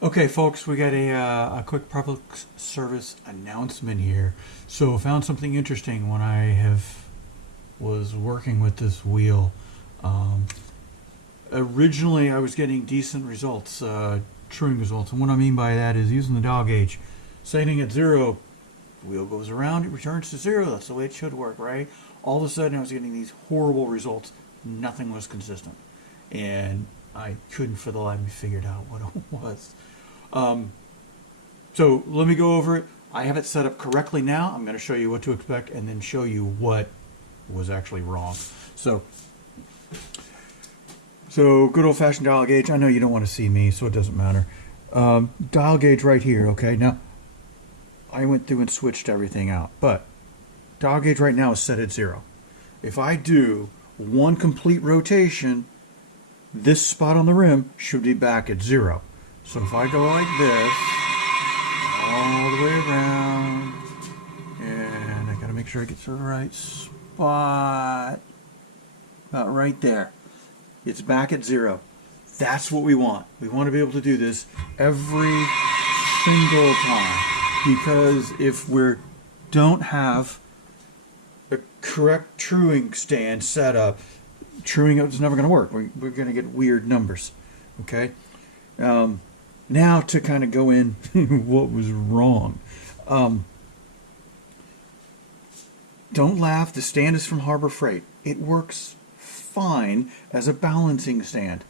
Okay, folks, we got a quick public service announcement here. So, found something interesting when was working with this wheel. Um, Originally, I was getting decent results, truing results, and what I mean by that is using the dial gauge, setting at zero, wheel goes around, it returns to zero. That's the way it should work, right? All of a sudden, I was getting these horrible results. Nothing was consistent, and I couldn't for the life of me figure out what it was. Um, so let me go over it. I have it set up correctly now. I'm going to show you what to expect and then show you what was actually wrong. So, so good old-fashioned dial gauge. I know you don't want to see me, so it doesn't matter. Dial gauge right here. Okay, now I went through and switched everything out, but dial gauge right now is set at zero. If I do one complete rotation, this spot on the rim should be back at zero. So if I go like this, all the way around, and I gotta make sure I get to the right spot, about right there, it's back at zero. That's what we want. We want to be able to do this every single time, because if we don't have the correct truing stand set up, truing is never going to work. We're going to get weird numbers. Okay. Now to kind of go in what was wrong. Don't laugh. The stand is from Harbor Freight. It works fine as a balancing stand.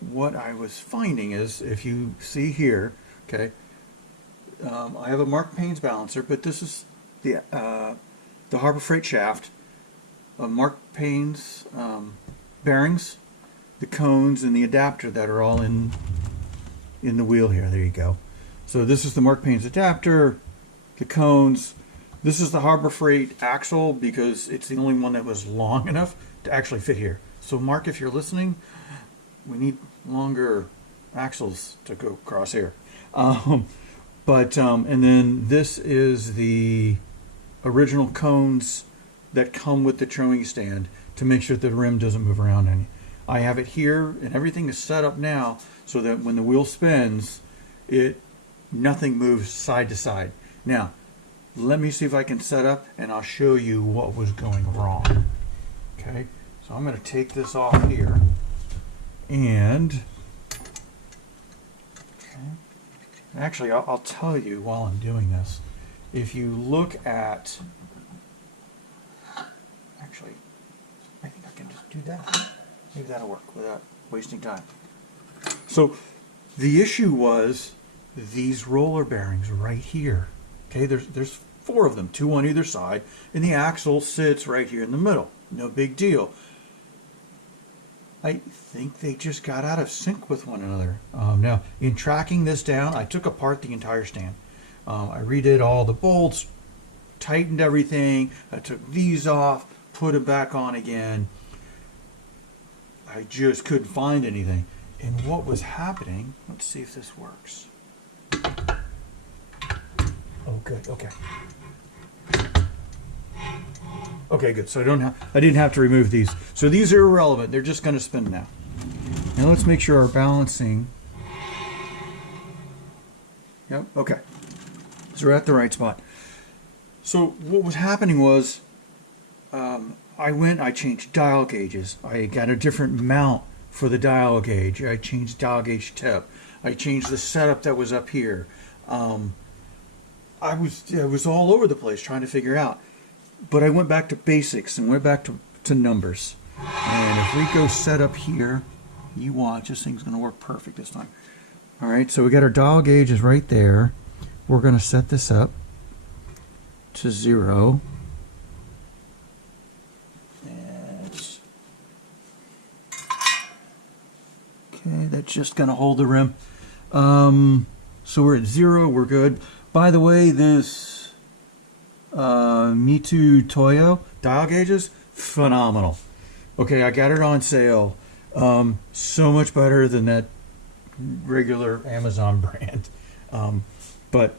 What I was finding is, if you see here, okay, I have a Mark Payne's balancer, but this is the Harbor Freight shaft. Mark Payne's bearings, the cones, and the adapter that are all in the wheel here. There you go. So this is the Mark Payne's adapter, the cones. This is the Harbor Freight axle because it's the only one that was long enough to actually fit here. So Mark, if you're listening, we need longer axles to go across here. And then this is the original cones that come with the truing stand to make sure that the rim doesn't move around any. I have it here, and everything is set up now so that when the wheel spins, nothing moves side to side. Now, let me see if I can set up, and I'll show you what was going wrong. Okay, so I'm going to take this off here, and actually, I'll tell you while I'm doing this. If you look at, actually, I think I can just do that. Maybe that'll work without wasting time. So the issue was these roller bearings right here. Okay, there's four of them, two on either side, and the axle sits right here in the middle. No big deal. I think they just got out of sync with one another. Now, in tracking this down, I took apart the entire stand. I redid all the bolts, tightened everything. I took these off, put them back on again. I just couldn't find anything. And what was happening, let's see if this works. Oh, good, okay. Okay, good. So I didn't have to remove these. So these are irrelevant. They're just going to spin now. Now let's make sure our balancing. Yep, okay. So we're at the right spot. So what was happening was, I changed dial gauges. I got a different mount for the dial gauge. I changed dial gauge tip. I changed the setup that was up here. I was all over the place trying to figure out. But I went back to basics and went back to numbers. And if we go set up here, you watch, this thing's going to work perfect this time. All right, so we got our dial gauges right there. We're going to set this up to 0. Okay, that's just going to hold the rim. So we're at 0, we're good. By the way, this Mito Toyo dial gauges, phenomenal. Okay, I got it on sale. So much better than that regular Amazon brand. But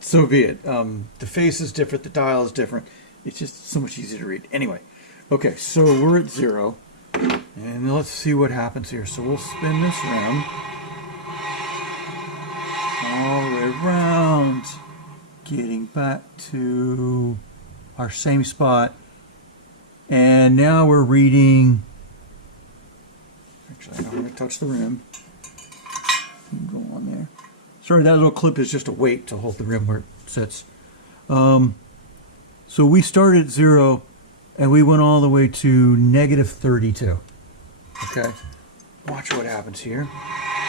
so be it. The face is different, the dial is different. It's just so much easier to read. Anyway, okay, so we're at 0. And let's see what happens here. So we'll spin this rim. around, getting back to our same spot. And now we're reading, actually, I don't want to touch the rim. Go on there. Sorry, that little clip is just a weight to hold the rim where it sits. So we started at 0 and we went all the way to negative 32. Okay, watch what happens here.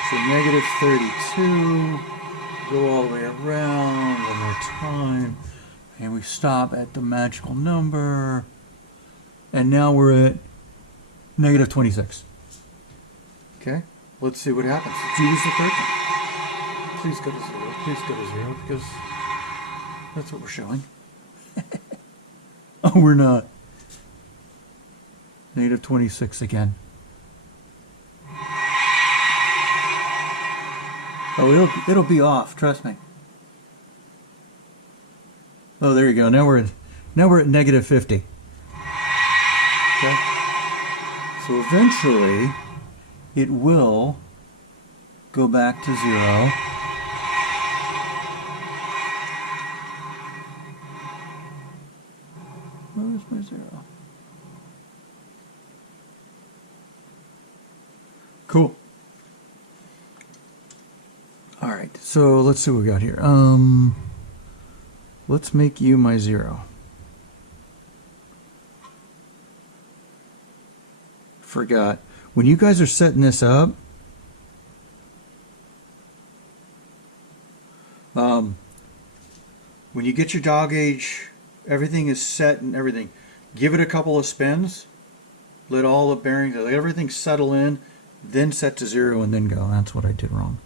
So negative 32, go all the way around one more time, and we stop at the magical number, and now we're at negative 26. Okay, let's see what happens. Use the 13. Please go to 0. Please go to 0 because that's what we're showing. Oh, we're not. Negative 26 again. Oh, it'll be off. Trust me. Oh, there you go. Now we're at negative 50. Okay. So eventually, it will go back to 0. Where's my 0? Cool. All right, so let's see what we got here. Let's make you my 0. Forgot. When you guys are setting this up, when you get your dog gauge, everything is set and everything. Give it a couple of spins. Let all the bearings, let everything settle in, then set to 0 and then go. That's what I did wrong.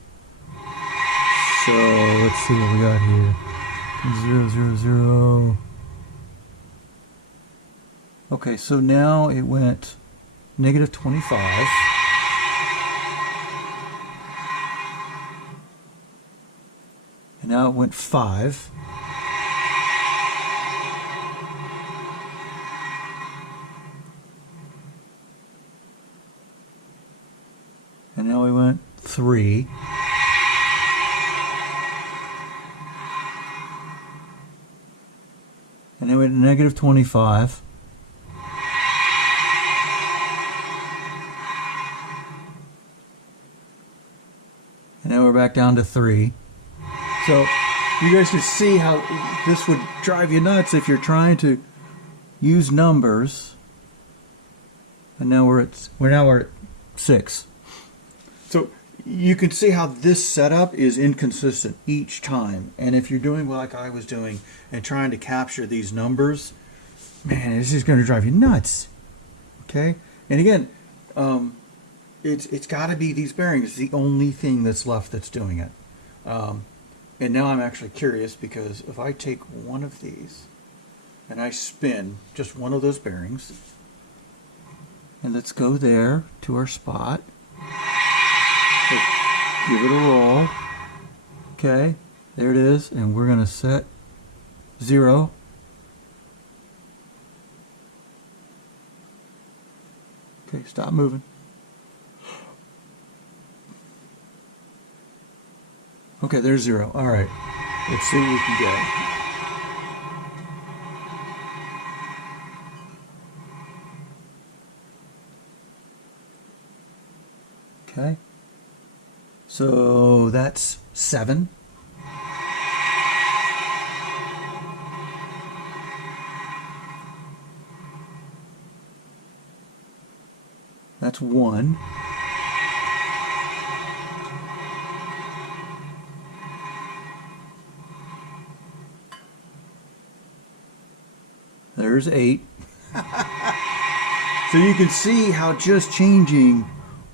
So let's see what we got here. 0, 0, 0. Okay, so now it went negative 25. And now it went 5. And now we went 3. And then we went negative 25. And now we're back down to 3. So you guys can see how this would drive you nuts if you're trying to use numbers. And now we're at 6. So you can see how this setup is inconsistent each time. And if you're doing like I was doing and trying to capture these numbers, man, this is going to drive you nuts. Okay? And again, it's got to be these bearings. It's the only thing that's left that's doing it. And now I'm actually curious because if I take one of these and I spin just one of those bearings, and let's go there to our spot. Let's give it a roll. Okay, there it is, and we're going to set 0. Okay, stop moving. Okay, there's 0. All right, let's see what we can get. Okay, so that's 7. That's 1. There's 8. So you can see how just changing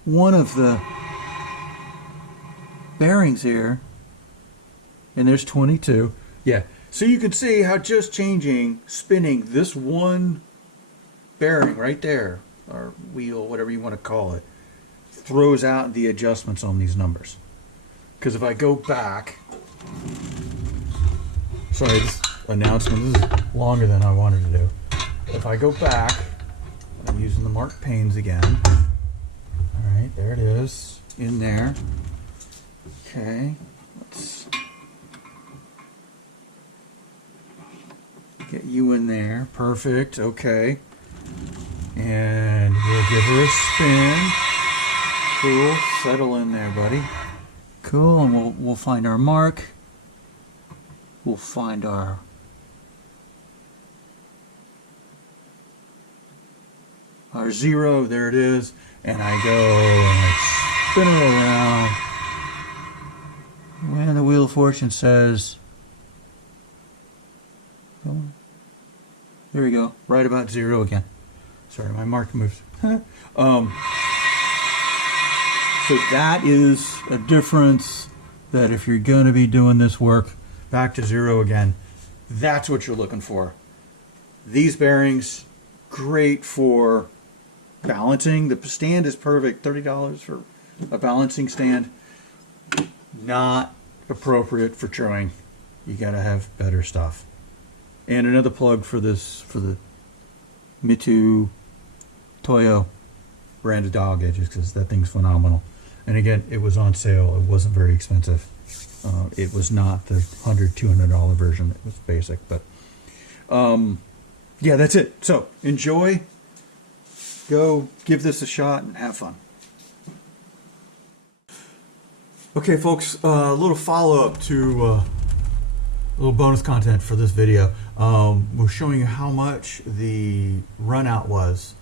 one of the bearings here, and there's 22. Yeah. So you can see how just changing, spinning this one bearing right there, or wheel, whatever you want to call it, throws out the adjustments on these numbers. Because if I go back, sorry, this announcement is longer than I wanted to do. If I go back, I'm using the marked panes again. All right, there it is, in there. Okay, let's Get you in there. Perfect. Okay. And we'll give her a spin. Cool. Settle in there, buddy. Cool. And we'll find our mark. We'll find our zero. There it is. And I go and I spin her around. When the Wheel of Fortune says, there we go, right about zero again. Sorry, my mark moved. So that is a difference that if you're going to be doing this work, back to zero again, that's what you're looking for. These bearings, great for balancing. The stand is perfect, $30 for a balancing stand. Not appropriate for towing. You gotta have better stuff. And another plug for this, for the Mito Toyo branded dog edges, because that thing's phenomenal. And again, it was on sale. It wasn't very expensive. It was not the $100, $200 version. It was basic, but yeah, that's it. So enjoy. Go give this a shot and have fun. Okay, folks, a little follow-up to a little bonus content for this video. We're showing you how much the run out was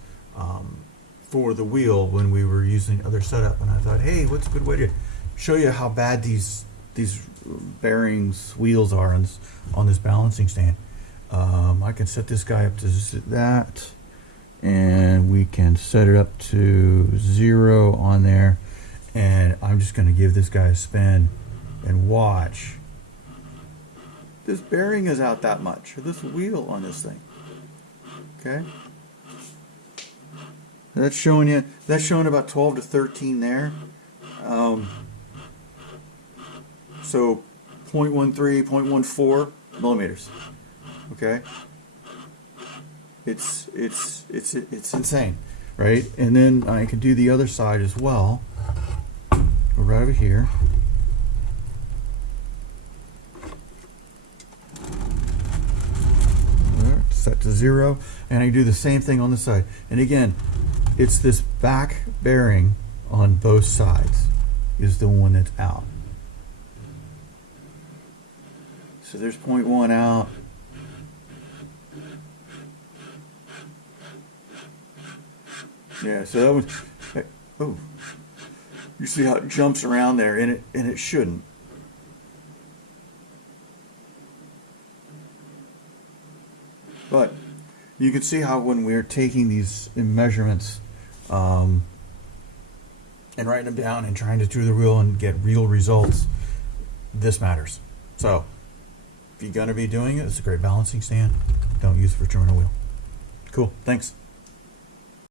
for the wheel when we were using other setup, and I thought, hey, what's a good way to show you how bad these bearings, wheels are on this balancing stand. I can set this guy up to that, and we can set it up to 0 on there. And I'm just going to give this guy a spin and watch. This bearing is out that much, or this wheel on this thing. Okay? That's showing about 12 to 13 there. So 0.13, 0.14 millimeters. Okay? It's insane, right? And then I can do the other side as well. Go right over here. Set to 0, and I do the same thing on the side. And again, it's this back bearing on both sides is the one that's out. So there's 0.1 out. Yeah, so that was, oh, you see how it jumps around there, and it shouldn't. But you can see how when we're taking these measurements and writing them down and trying to do the wheel and get real results, this matters. So if you're going to be doing it, it's a great balancing stand. Don't use it for turning a wheel. Cool, thanks.